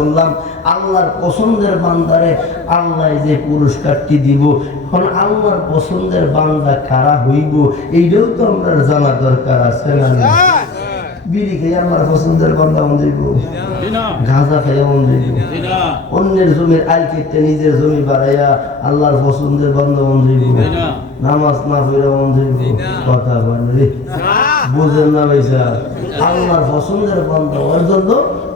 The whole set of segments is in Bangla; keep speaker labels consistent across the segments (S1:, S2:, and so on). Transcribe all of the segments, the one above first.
S1: শুনলাম আল্লাহর পছন্দের বান্দারে আল্লাহ যে পুরস্কারটি দিব। এখন আল্লাহর পছন্দের বান্দা কারা হইব, এইটাও তো আমরা জানা দরকার আছে না বিড়ি খেয়ে আমার পছন্দের বান্দা মন গাঁজা খেয়ে মন অন্যের জমির কেটে নিজের জমি বাড়াইয়া আল্লাহর পছন্দের বান্দা মন নামাজ না মন কথা বুঝেন না ভাইসা আল্লাহর পছন্দের বান্দা জন্য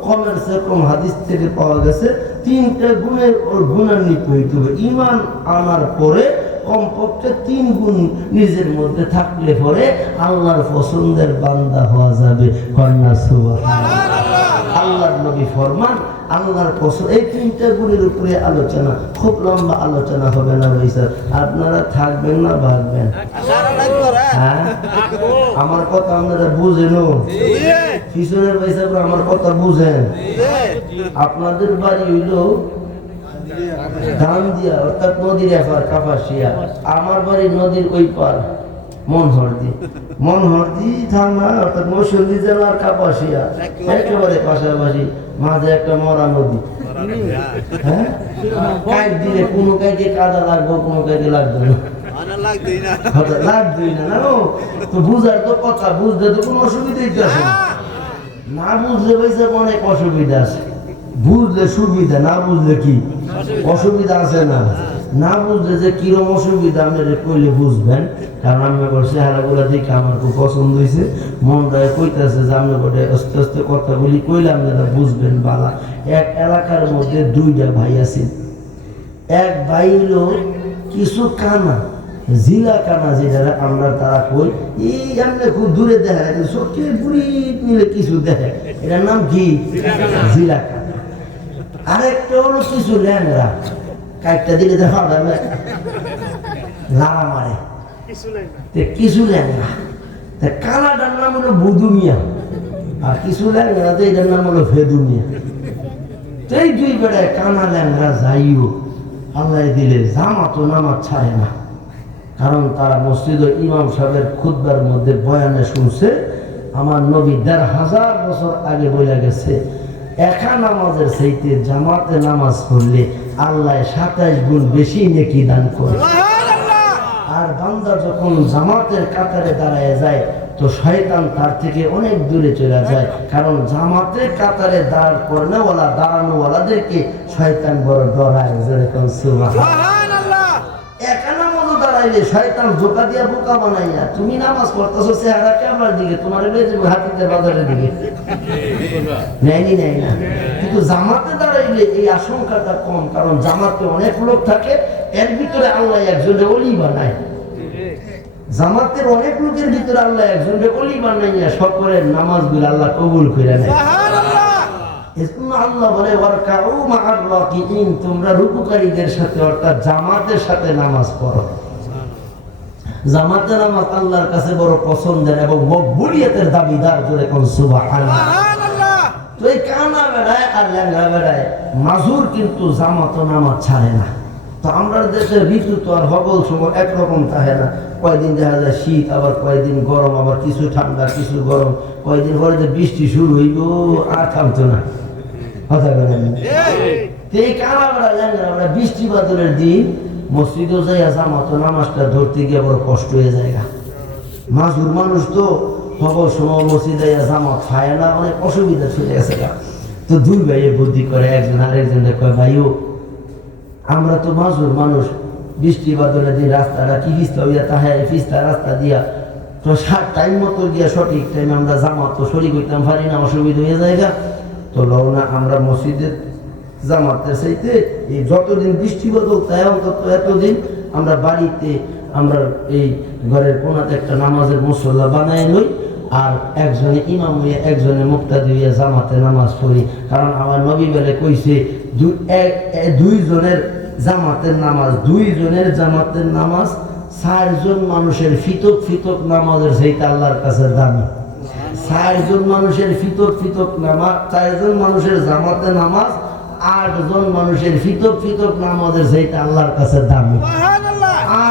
S1: কমের সেরকম হাদিস থেকে পাওয়া গেছে, তিনটা গুণের ওর গুণান্বিত হইতে হবে। ইমান আনার পরে কমপক্ষে তিন গুণ নিজের মধ্যে থাকলে পরে আল্লাহর পছন্দের বান্দা হওয়া যাবে। কন্যা সুবাহ আল্লাহর নবী ফরমান আল্লাহর পছন্দ এই তিনটা গুণের উপরে আলোচনা, খুব লম্বা আলোচনা হবে না ভাই স্যার। আপনারা থাকবেন না ভাববেন হ্যাঁ? আমার কথা আপনারা বুঝেন? কিশোরের ভাই সাহেব আমার কথা বুঝেন। আপনাদের বাড়ি হইল ধান দিয়া অর্থাৎ নদীর এপার, কাপাসিয়া। আমার বাড়ি নদীর ওই পার। মনহরদি মনহরদি থানা অর্থাৎ জেলার কাপাসিয়া একেবারে পাশাপাশি মাঝে একটা মরা নদী। হ্যাঁ? কাইট দিলে কোনো কাইটে কাদা লাগবো কোনো কাইটে লাগবে না। লাগবেই না। না তো বুঝার তো কথা বুঝতে তো কোনো অসুবিধাই আছে না। বুঝলে অনেক অসুবিধা আছে। বুঝলে সুবিধা না বুঝলে কি? অসুবিধা আছে না। না বুঝলে যে কিরম অসুবিধা আপনারা কইলে বুঝবেন। কারণ আমি করছি হারাগুলো দেখে আমার খুব পছন্দ হয়েছে মনটা কইতেছে যে আমি করে আস্তে আস্তে কথা বলি, কইলে আপনারা বুঝবেন বালা। এক এলাকার মধ্যে দুইটা ভাই আছেন এক ভাই হলো কিছু কানা, জিলা কানা যেটা আমরা তারা কই, এই এমনি খুব দূরে দেখা যায় চোখে বুড়ি নিলে কিছু দেখে। এটার নাম কি? জিলা কানা। আরেকটা হলো কিছু ল্যাংরা কাইটটা দিলে দেখা যাবে লাড়া মারে। তে কিছু ল্যাংরা তা কানাটার নাম হলো বুদুমিয়া আর কিছু ল্যাংরা তো এটার নাম হলো ভেদুমিয়া তো এই দুই বেড়ায় কানা ল্যাংরা যাইও। আল্লাহ দিলে জামাতো নামাজ ছাড়ে না। কারণ তারা মসজিদ ইমাম সাহেবের খুদ্বার মধ্যে বয়ানে শুনছে আমার নবী দেড় হাজার বছর আগে বলে গেছে একা নামাজের সেইতে জামাতে নামাজ পড়লে আল্লাহ সাতাইশ গুণ বেশি নেকি দান করে। আর বান্দা যখন জামাতের কাতারে দাঁড়ায় যায় তো শয়তান তার থেকে অনেক দূরে চলে যায়। কারণ জামাতের কাতারে দাঁড় করেওয়ালা দাঁড়ানোওয়ালাদেরকে শয়তান বড় ডরায় যেরকম শয়তান জোকা দিয়া বোকা বানাইয়া তুমি নামাজ পড়তেছো চেহারা ক্যামেরার দিকে তোমার হাতিতে বাজারের দিকে। নেয়নি নেয় না কিন্তু জামাতে দাঁড়াইলে এই আশঙ্কাটা কম কারণ জামাতে অনেক লোক থাকে এর ভিতরে আল্লাহ একজনে অলি বানায়। জামাতের অনেক লোকের ভিতরে আল্লাহ একজনে অলি বানাইয়া সকলের নামাজগুলো আল্লাহ কবুল করে নেয়। আল্লাহ বলে তোমরা রুকুকারীদের সাথে অর্থাৎ জামাতের সাথে নামাজ পড়ো। জামাতের নামাজ আল্লাহর কাছে বড় পছন্দের এবং মকবুলিয়তের দাবিদার জোরে কোন বেড়ায় আর ল্যাংড়া বেড়ায় মাজুর কিন্তু জামাত নামাজ ছাড়ে না। তো আমরা দেশের ঋতু তো আর হবল সময় একরকম থাকে না। কয়দিন দেখা যায় শীত, আবার কয়দিন গরম, আবার কিছু ঠান্ডা, কিছু গরম। কয়দিন পরে যে বৃষ্টি শুরু হইব, আর থামতো না। কথা বলেন এই বেড়া ল্যাংড়া বেড়া বৃষ্টি বাদলের দিন মসজিদও যাইয়া জামাত নামাজটা ধরতে গিয়ে বড় কষ্ট হয়ে যায় মাজুর মানুষ তো খবর সময় মসজিদে জামাত খায় না, অনেক অসুবিধা চলে গেছে। তো দুই ভাইয়ে বুদ্ধি করে, একজন আরেকজন কয় ভাইও আমরা তো মাজুর মানুষ, বৃষ্টি বাদলে দিন রাস্তাটা কি ফিস্তা হইয়া তাহে ফিস্তা রাস্তা দিয়া তো সাত টাইম মতো গিয়া সঠিক টাইম আমরা জামাত তো শরীর করতাম পারি না, অসুবিধা হয়ে যায়গা তো লও না, আমরা মসজিদের জামাতের চাইতে এই যতদিন বৃষ্টি বদল, তাই অন্তত এতদিন আমরা বাড়িতে আমরা এই ঘরের কোনাতে একটা নামাজের মুসল্লা বানাই লই আর একজনে ইমাম হইয়া একজনে মুক্তা দিয়ে জামাতে নামাজ পড়ি। কারণ আমার নবী বেলে কইছে দুইজনের জামাতের নামাজ, দুইজনের জামাতের নামাজ চারজন মানুষের ফিতক ফিতক নামাজের সেইটা আল্লাহর কাছে দামি। চারজন মানুষের ফিতক ফিতক নামাজ চারজন মানুষের জামাতে নামাজ, আটজন মানুষের ফিতক ফিতক নামাজের সেইটা আল্লাহর কাছে দামি।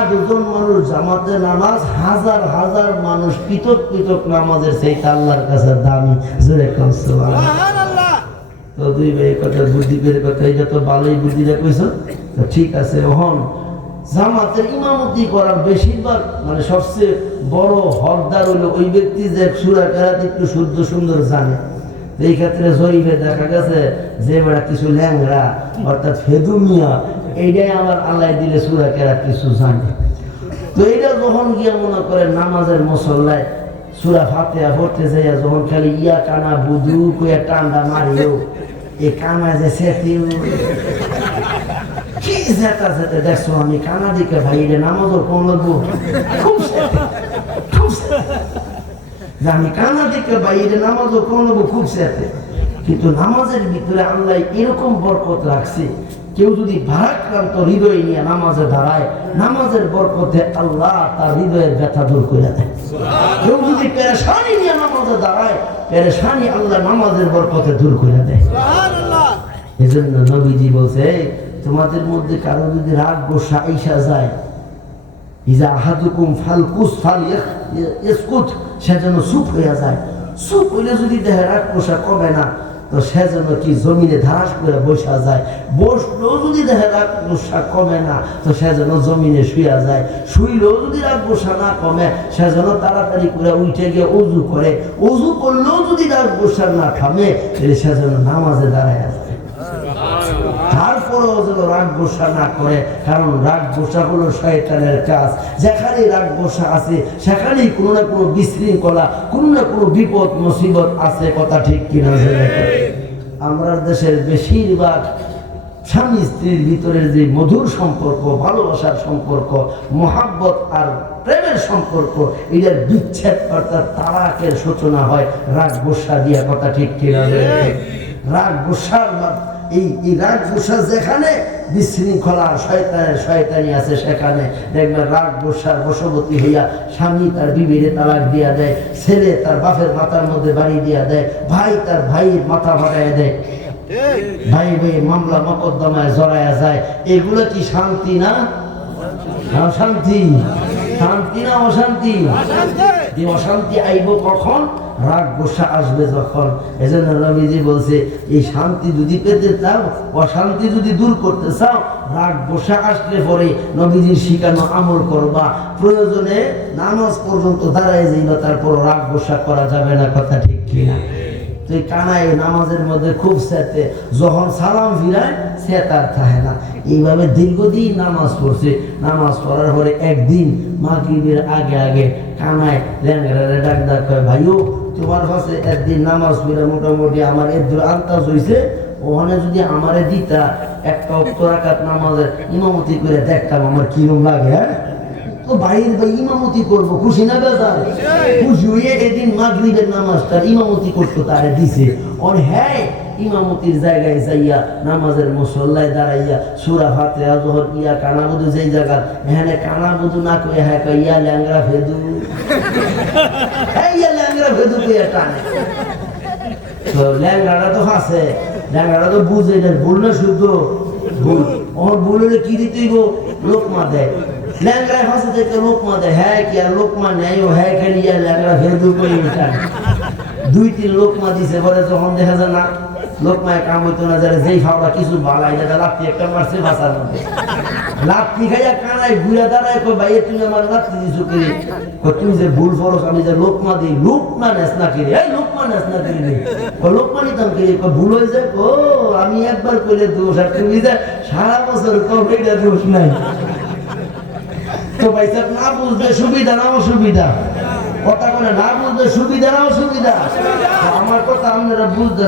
S1: আটজন মানুষ জামাতে নামাজ হাজার হাজার মানুষ পৃথক পৃথক নামাজের সেইটা আল্লাহর কাছে দামি। জোরে তো দুই কথা বুদ্ধি পেরে কথা এটা তো ভালোই বুদ্ধিটা কইছো তো ঠিক আছে ওহন। জামাতের ইমামতি করার বেশিরভাগ মানে সবচেয়ে বড় হকদার হলো ওই ব্যক্তি যে সুরা কেরাত একটু শুদ্ধ সুন্দর জানে। এই ক্ষেত্রে জরিপে দেখা গেছে যে বেড়া কিছু ল্যাংরা অর্থাৎ ফেদু মিয়া এইটাই আমার আল্লাহ দিলে সুরা কেরাত কিছু জানে। তো এটা যখন গিয়া মনে করে নামাজের মুসল্লায় সুরা ফাতেহা পড়তে যাইয়া যখন খালি ইয়া কানা বুধু কইয়া টান্ডা মারিও এ কানা যে সেটিও কি দেখছ আমি কানা দিকে ভাই রে নামাজও কোন লাগবো। খুব খুব সেটে। যে আমি কানা দিকে বাইরে নামাজও লাগবো খুব সেতে কিন্তু নামাজের ভিতরে আল্লাহ এরকম বরকত রাখছে কেউ যদি ভারাক্রান্ত হৃদয় নিয়ে নামাজে দাঁড়ায় নামাজের বরকতে আল্লাহ তার হৃদয়ের ব্যথা দূর করে দেয়। কেউ যদি পেরেশানি নিয়ে নামাজে দাঁড়ায় পেরেশানি আল্লাহ নামাজের বরকতে দূর করে দেয়। এই জন্য নবীজি বলছে তোমাদের মধ্যে কারও যদি রাগ গোসা আইসা যায় ইজা আহাদুকুম ফালকুস ফাল ইসকুত সে যেন চুপ হইয়া যায়। চুপ হইলে যদি দেহে রাগ গোসা কমে না, তো সে যেন কি জমিনে ধাস করে বসা যায়। বসলেও যদি দেহে রাগ গোসা কমে না, তো সে যেন জমিনে শুয়া যায়। শুইলেও যদি রাগ গোসা না কমে, সে যেন তাড়াতাড়ি করে উঠে গিয়ে উজু করে। উজু করলেও যদি রাগ গোসা না থামে, তাহলে সে যেন নামাজে দাঁড়ায় যায়। তারপরেও যেন রাগ গোসা না করে, কারণ রাগ গোসা হলো শয়তানের কাজ। যেখানে রাগ গোসা আছে, সেখানেই কোনো না কোনো বিশৃঙ্খলা, কোনো না কোনো বিপদ, মুসিবত আছে, কথা ঠিক কিনা আমরা দেশের বেশিরভাগ স্বামী স্ত্রীর ভিতরের যে মধুর সম্পর্ক, ভালোবাসার সম্পর্ক, মোহাব্বত আর প্রেমের সম্পর্ক, এটার বিচ্ছেদ অর্থাৎ তালাকের সূচনা হয় রাগ গোসা দিয়া, কথা ঠিক কিনা। রাগ গোসার এই এই রাগ গোসা যেখানে বিশৃঙ্খলা শয়তানের শয়তানি আছে সেখানে। দেখবেন রাগ গোসার বশবতী হইয়া স্বামী তার বিবিরে তালাক দিয়া দেয়, ছেলে তার বাপের মাথার মধ্যে বাড়ি দিয়া দেয়, ভাই তার ভাইয়ের মাথা ভাড়াইয়া দেয়। ভাই ভাই মামলা মকদ্দমায় জড়ায়া যায়। এগুলো কি শান্তি না না? শান্তি। শান্তি না অশান্তি? এই অশান্তি আইব কখন? রাগ গোসা আসবে যখন। এজন্য রবিজি বলছে, এই শান্তি যদি পেতে চাও, অশান্তি যদি দূর করতে চাও, রাগ গোসা আসলে পরে নবীজির শিখানো আমল করবা। প্রয়োজনে নামাজ পর্যন্ত দাঁড়ায় যাইবা, তারপর রাগ গোসা করা যাবে না। কথা ঠিক কিনা? কানাই নামাজের মধ্যে খুব সেতে যখন সালাম ফিরায়, সে তার থাকে না। এইভাবে দীর্ঘদিন নামাজ পড়ছে। নামাজ পড়ার পরে একদিন মাগরিবের আগে আগে কানায় ল্যাংড়ারে ডাক ডাক কয় ভাইও তোমার কাছে একদিন নামাজ পড়ে মোটামুটি আমার এদুর আন্তাজ হইছে, ওখানে যদি আমারে দিতা, একটা অক্তরাকাত নামাজের ইমামতি করে দেখতাম, আমার কিরম লাগে হ্যাঁ? তো বাইরে বা ইমামতি করব, খুশি না বেজার খুশি হয়ে এদিন মাগরিবের নামাজটা ইমামতি করতো তারে দিছে। ওর হ্যাঁ ইমামতির জায়গায় যাইয়া নামাজের মুসল্লায় দাঁড়াইয়া সুরা ফাতে আজহর ইয়া কানাবধু যেই জায়গা এখানে কানাবধু না কয়ে হ্যাঁ কয় ইয়া ল্যাংরা ফেদু হ্যাঁ ইয়া ল্যাংরা ফেদু কইয়া টানে। তো ল্যাংড়াটা তো আছে ল্যাংড়াটা তো বুঝে না ভুল না শুদ্ধ? ভুল। আমার ভুল কি দিতেই লোকমা দেয় ল্যাংড়ায় ফাঁসে থেকে লোকমা দেয় হ্যাঁ কি আর লোকমা নেয় ও হ্যাঁ খেলি আর ল্যাংড়া ফের দু করে দুই তিন লোকমা দিছে পরে যখন দেখা যায় না লোকমায় কাম হইতো না যারা যেই খাওয়া কিছু ভালাই যেটা লাত্তি একটা মারছে বাসার মধ্যে লাত্তি খাইয়া কানায় ঘুরে দাঁড়ায় কই ভাই তুমি আমার লাত্তি দিছো কি তুমি যে ভুল ফরস আমি যে লোকমা দিই লোকমা নেস না কিরে এই লোকমা নেস না কিরে ও লোকমা নিতাম কিরে কই ভুল হয়ে যায় ও আমি একবার কইলে দোষ আর তুমি যে সারা বছর কম এটা দোষ নাই তো ভাই সাহেব না বুঝলে সুবিধা, না অসুবিধা? কথা বলে, না বুঝলে সুবিধা, না অসুবিধা? আমার কথা আপনারা বুঝতে